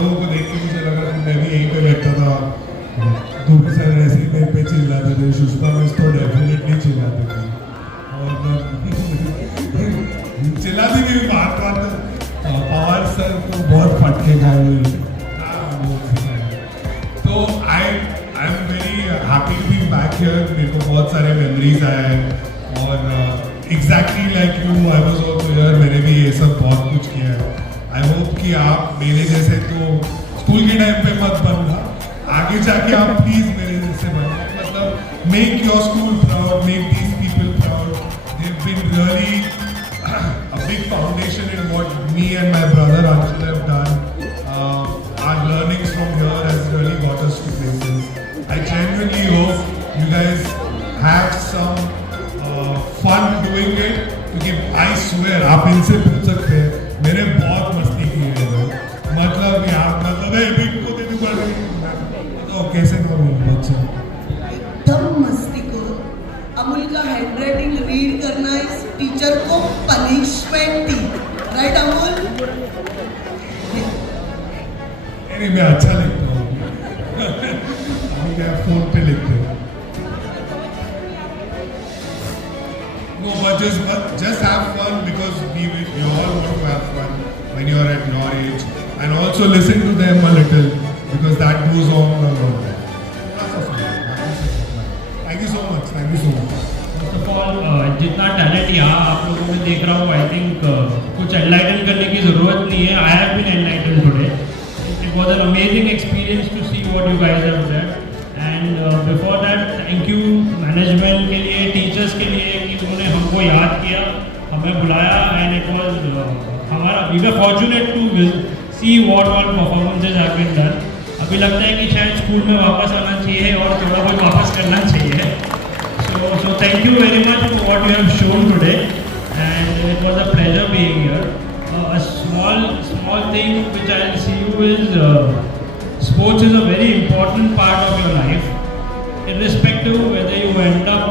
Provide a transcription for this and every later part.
लोगों को देख के मुझे लगा कि मैं भी यहीं पे बैठा था, दूसरे सर ऐसे ही मेरे पे चिल्लाते थे, सुषमा मिस तो डेफिनेटली चिल्लाते थे और चिल्लाती थी बात पवार सर को बहुत फटके खाए हुए। तो I am very happy to be back here. मेरे को बहुत सारे मेमोरीज आए हैं और exactly like you I was also here, मैंने भी ये सब बहुत कुछ किया है। आई होप कि आप मेरे जैसे तो स्कूल के टाइम पे मत बनना, आगे जाके आप प्लीज मेरे जैसे बनना, मतलब make your school proud, make these people proud. They have been really a big foundation in what me and my brother Anshul have done. Our learnings from here has really got us to places. I genuinely hope you guys have some fun doing it, क्योंकि I swear आप इनसे पूछ सकते हैं, मैंने बहुत मस्ती की है मतलब यार, मतलब है बिग को दे दूँगा तो कैसे करूँ बच्चे एकदम मस्ती करो। अमूल का हैंडराइटिंग रीड करना इस टीचर को पनिशमेंट थी, राइट अमूल? नहीं मैं अच्छा लिखता हूँ अभी मैं फोन पे लिखते हूँ। No, but just have fun because we all want to have fun when you are at your age, and also listen to them a little because that goes on a lot. Thank you so much. Thank you so much. First of all जितना talent यहाँ आप लोगों में देख रहा हूँ, I think कुछ enlighten करने की ज़रूरत नहीं है। I have been enlighten today. It was an amazing experience to see what you guys have done, and before that thank you management के लिए, टीचर्स के लिए कि उन्होंने हमको याद किया, हमें बुलाया, एंड इट वॉज हमारा we were fortunate to see what all performances have been done. अभी लगता है कि शायद स्कूल में वापस आना चाहिए और थोड़ा बहुत वापस करना चाहिए। So thank you very much for what you have shown today, and it was a pleasure being here. A small thing which I'll see you is sports is a very important part of your life, irrespective whether you end up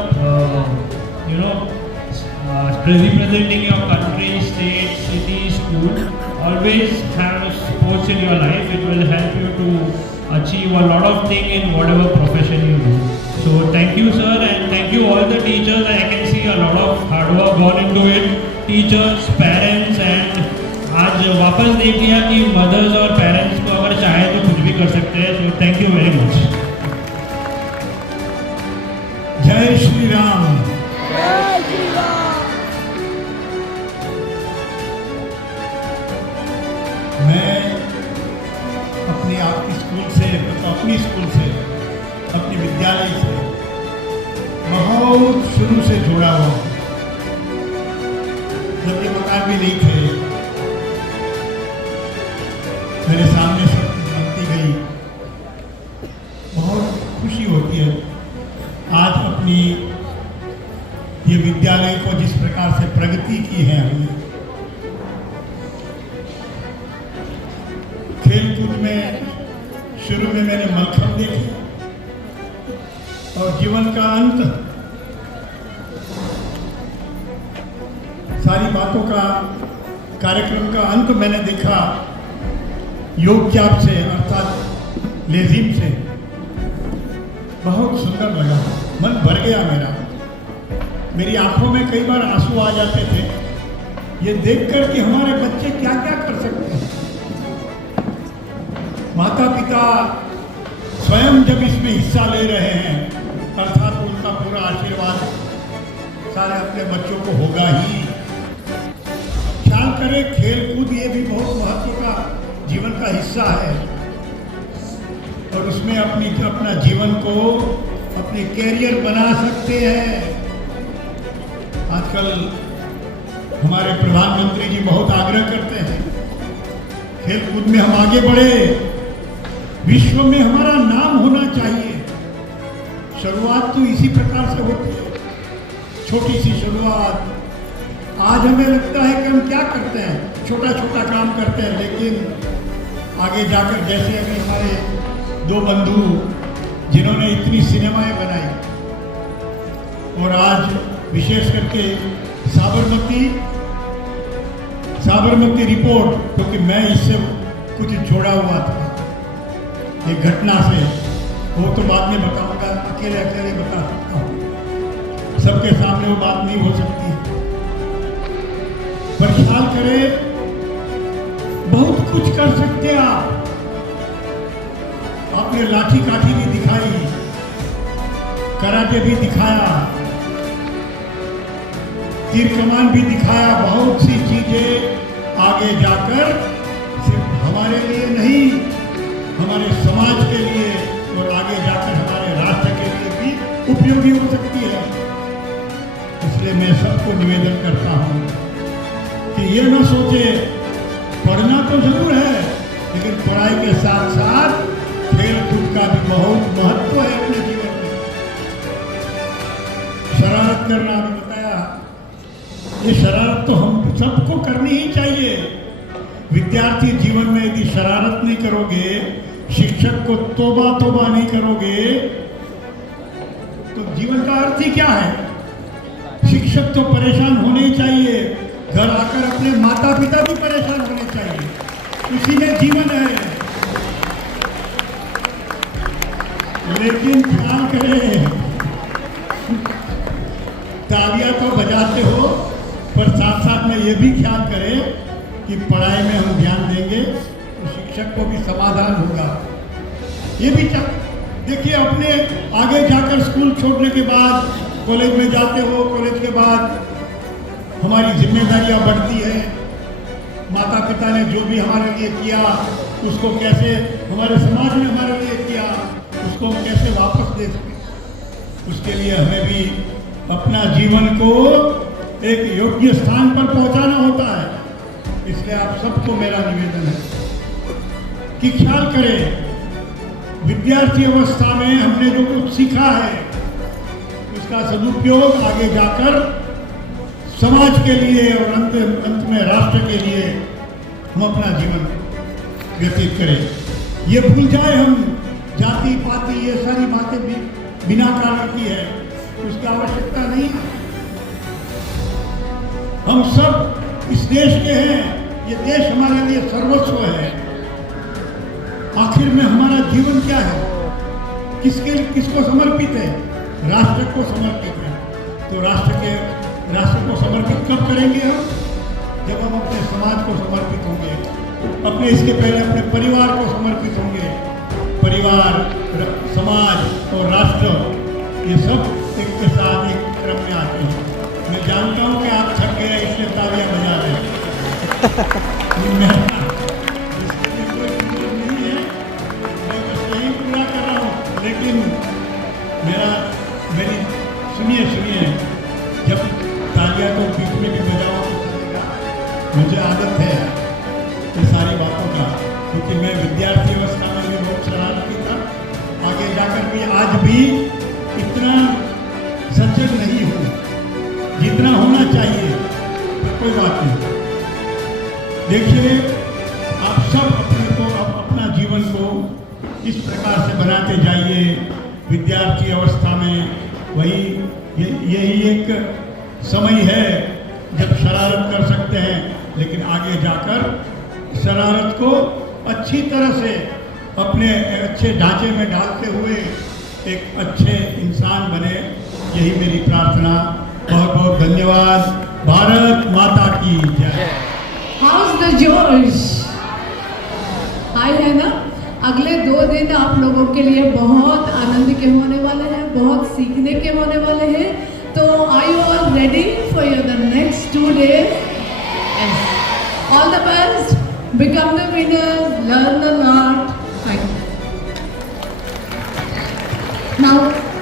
representing your country, state, city, school. Always have sports in your life. It will help you to achieve a lot of things in whatever profession you do. So thank you sir, and thank you all the teachers. I can see a lot of hard work gone into it. Teachers, parents, and आज वापस देख लिया कि mother's और parents को अगर चाहे तो कुछ भी कर सकते हैं। So thank you very much. जय श्री राम। जय श्री राम। मैं अपनी आपकी स्कूल से, अपनी स्कूल से, अपने विद्यालय से बहुत शुरू से जुड़ा हुआ हूँ। जब ये मकान भी नहीं थे, मेरे सामने सब बनती गई, बहुत खुशी होती है। आज अपनी ये विद्यालय को जिस प्रकार से प्रगति की है हमने, खेलकूद में शुरू में मैंने मलखंब देखी और जीवन का अंत, सारी बातों का कार्यक्रम का अंत मैंने देखा योग जाप से, अर्थात लेजिम से। बहुत सुंदर लगा, मन भर गया मेरा। मेरी आंखों में कई बार आंसू आ जाते थे ये देखकर कि हमारे बच्चे क्या क्या कर सकते हैं। माता पिता स्वयं जब इसमें हिस्सा ले रहे हैं, अर्थात उनका पूरा आशीर्वाद सारे अपने बच्चों को होगा ही। ख्याल करें, खेल कूद ये भी बहुत महत्व का जीवन का हिस्सा है, और उसमें अपना जीवन को अपने कैरियर बना सकते हैं। आजकल हमारे प्रधानमंत्री जी बहुत आग्रह करते हैं खेल कूद में हम आगे बढ़े, विश्व में हमारा नाम होना चाहिए। शुरुआत तो इसी प्रकार से होती है, छोटी सी शुरुआत। आज हमें लगता है कि हम क्या करते हैं, छोटा छोटा काम करते हैं, लेकिन आगे जाकर जैसे अभी हमारे दो बंधु जिन्होंने इतनी सिनेमाएं बनाई, और आज विशेष करके साबरमती रिपोर्ट, क्योंकि मैं इससे कुछ छोड़ा हुआ था एक घटना से, वो तो बाद में बताऊंगा, अकेले अकेले बता सकता हूँ, सबके सामने वो बात नहीं हो सकती। पर ख्याल करें, बहुत कुछ कर सकते आप। आपने लाठी काठी भी दिखाई, कराटे भी दिखाया, तीर कमान भी दिखाया, बहुत सी चीजें आगे जाकर सिर्फ हमारे लिए नहीं, हमारे समाज के लिए और आगे जाकर हमारे राष्ट्र के लिए भी उपयोगी हो सकती है। इसलिए मैं सबको निवेदन करता हूं कि ये न सोचे, पढ़ना तो जरूर है, लेकिन पढ़ाई के साथ साथ खेल कूद का भी बहुत महत्व है अपने जीवन में। शरारत करना भी बताया, ये शरारत तो हम सबको करनी ही चाहिए। विद्यार्थी जीवन में यदि शरारत नहीं करोगे, शिक्षक को तोबा तोबा नहीं करोगे, तो जीवन का अर्थ ही क्या है? शिक्षक तो परेशान होने ही चाहिए, घर आकर अपने माता पिता भी परेशान होने चाहिए, उसी में जीवन है। लेकिन ख्याल करें, तालियां तो बजाते हो, पर साथ साथ में ये भी ख्याल करें कि पढ़ाई में हम ध्यान देंगे तो शिक्षक को भी समाधान होगा। ये भी देखिए, अपने आगे जाकर स्कूल छोड़ने के बाद कॉलेज में जाते हो, कॉलेज के बाद हमारी जिम्मेदारियां बढ़ती है। माता पिता ने जो भी हमारे लिए किया, उसको कैसे हमारे समाज ने हमारे लिए किया, उसको हम कैसे वापस दे सकें। उसके लिए हमें भी अपना जीवन को एक योग्य स्थान पर पहुंचाना होता है। इसलिए आप सबको मेरा निवेदन है कि ख्याल करें, विद्यार्थी अवस्था में हमने जो कुछ सीखा है, उसका सदुपयोग आगे जाकर समाज के लिए और अंत में राष्ट्र के लिए हम अपना जीवन व्यतीत करें। ये भूल जाए हम जाति पाति ये सारी बातें भी बिना कारण की है, उसकी आवश्यकता नहीं। हम सब इस देश के हैं, ये देश हमारे लिए सर्वस्व है। आखिर में हमारा जीवन क्या है? किसको समर्पित है? राष्ट्र को समर्पित है। तो राष्ट्र को समर्पित कब करेंगे हम? जब हम अपने समाज को समर्पित होंगे, इसके पहले अपने परिवार को समर्पित होंगे। परिवार, समाज और राष्ट्र, ये सब एक के साथ एक क्रम में आते हैं। मैं जानता हूँ कि आप थक गए, इसलिए तालियां बजा रहे हैं। इसके कोई मतलब नहीं है, मैं बस यही पूरा कर रहा हूँ। लेकिन मेरी सुनिए, जब तालियां तो बीच में भी बजाओ तो चलेगा। मुझे आदत है ये सारी बातों का, क्योंकि मैं विद्यार्थी अवस्था में भी बहुत शरारती था। आगे जाकर भी आज भी इतना सजग नहीं हूँ जितना होना चाहिए, पर कोई बात नहीं। देखिए, आप सब अपना जीवन को इस प्रकार से बनाते जाइए। विद्यार्थी अवस्था में यही एक समय है जब शरारत कर सकते हैं, लेकिन आगे जाकर शरारत को अच्छी तरह से अपने अच्छे ढांचे में डालते हुए एक अच्छे इंसान बने, यही मेरी प्रार्थना। बहुत बहुत धन्यवाद। भारत माता की जय। हाउस द जोश हाई है ना। अगले 2 दिन आप लोगों के लिए बहुत आनंद के होने वाले हैं, बहुत सीखने के होने वाले हैं। तो are you all ready for the next 2 days? Yes. All the best. Become the winners. Learn a lot. Thank you. Now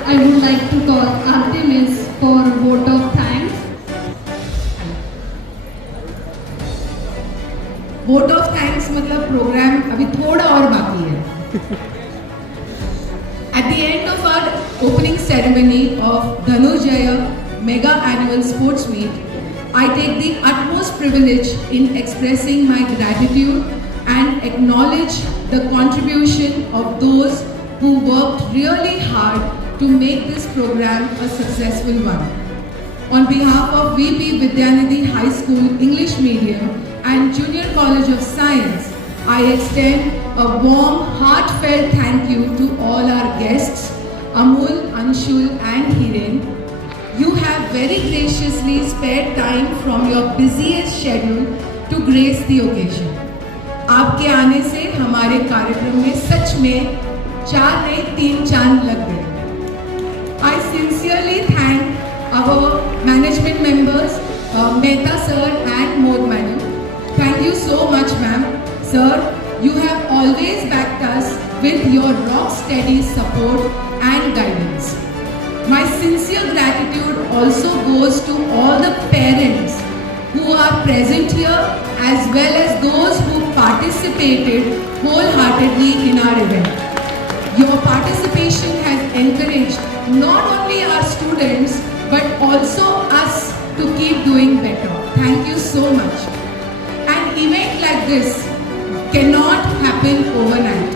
I would like to call Artemis for a vote of thanks. Vote of thanks मतलब programme अभी थोड़ा और बाकी है। At the end of our opening ceremony of Dhanujaya Mega Annual Sports Meet, I take the utmost privilege in expressing my gratitude and acknowledge the contribution of those who worked really hard to make this program a successful one. On behalf of VP Vidyanidhi High School English Medium and Junior College of Science, I extend a warm, heartfelt thank you to all our guests, Amul, Anshul and Hiren. You have very graciously spared time from your busiest schedule to grace the occasion. आपके आने से हमारे कार्यक्रम में सच में 4 नहीं 3 चांद लग गए. I sincerely thank our management members, Mehta sir and Mode madam. Thank you so much, ma'am. Sir, you have always backed us with your rock steady support and guidance. My sincere gratitude also goes to all the parents who are present here as well as those who participated wholeheartedly in our event. Your participation has encouraged not only our students but also us to keep doing better. Thank you so much. An event like this cannot happen overnight.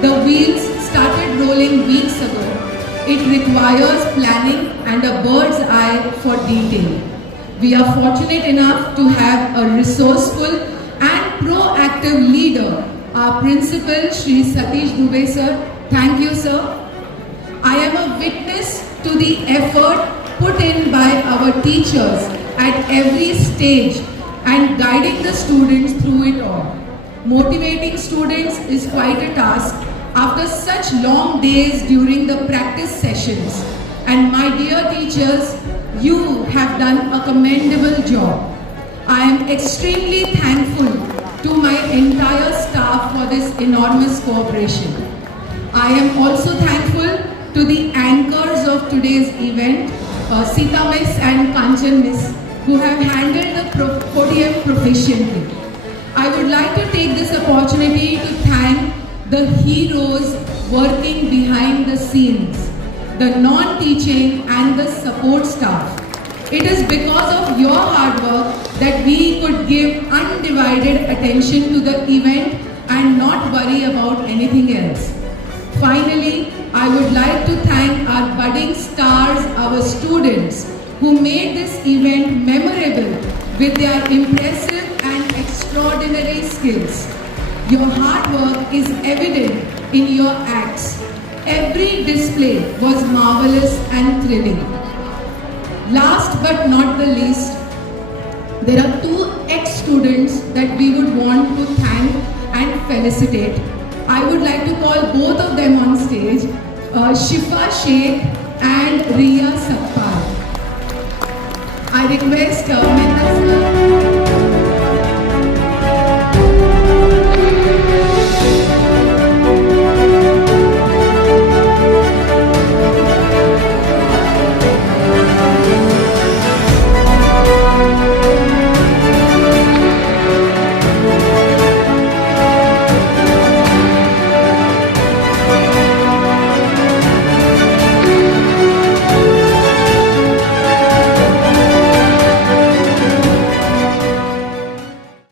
The wheels started rolling weeks ago. It requires planning and a bird's eye for detail. We are fortunate enough to have a resourceful and proactive leader, our principal, Shri Satish Dubey sir. Thank you, sir. I am a witness to the effort put in by our teachers at every stage and guiding the students through it all. Motivating students is quite a task after such long days during the practice sessions. And my dear teachers, you have done a commendable job. I am extremely thankful to my entire staff for this enormous cooperation. I am also thankful to the anchors of today's event, Sita Miss and Kanchan Miss, who have handled the podium proficiently. I would like to take this opportunity to thank the heroes working behind the scenes, the non-teaching and the support staff. It is because of your hard work that we could give undivided attention to the event and not worry about anything else. Finally, I would like to thank our budding stars, our students, who made this event memorable with their impressive and extraordinary skills. Your hard work is evident in your acts. Every display was marvelous and thrilling. Last but not the least, there are 2 ex-students that we would want to thank and felicitate. I would like to call both of them on stage, Shifa Sheikh and Riya Satpal. I request Mehta sir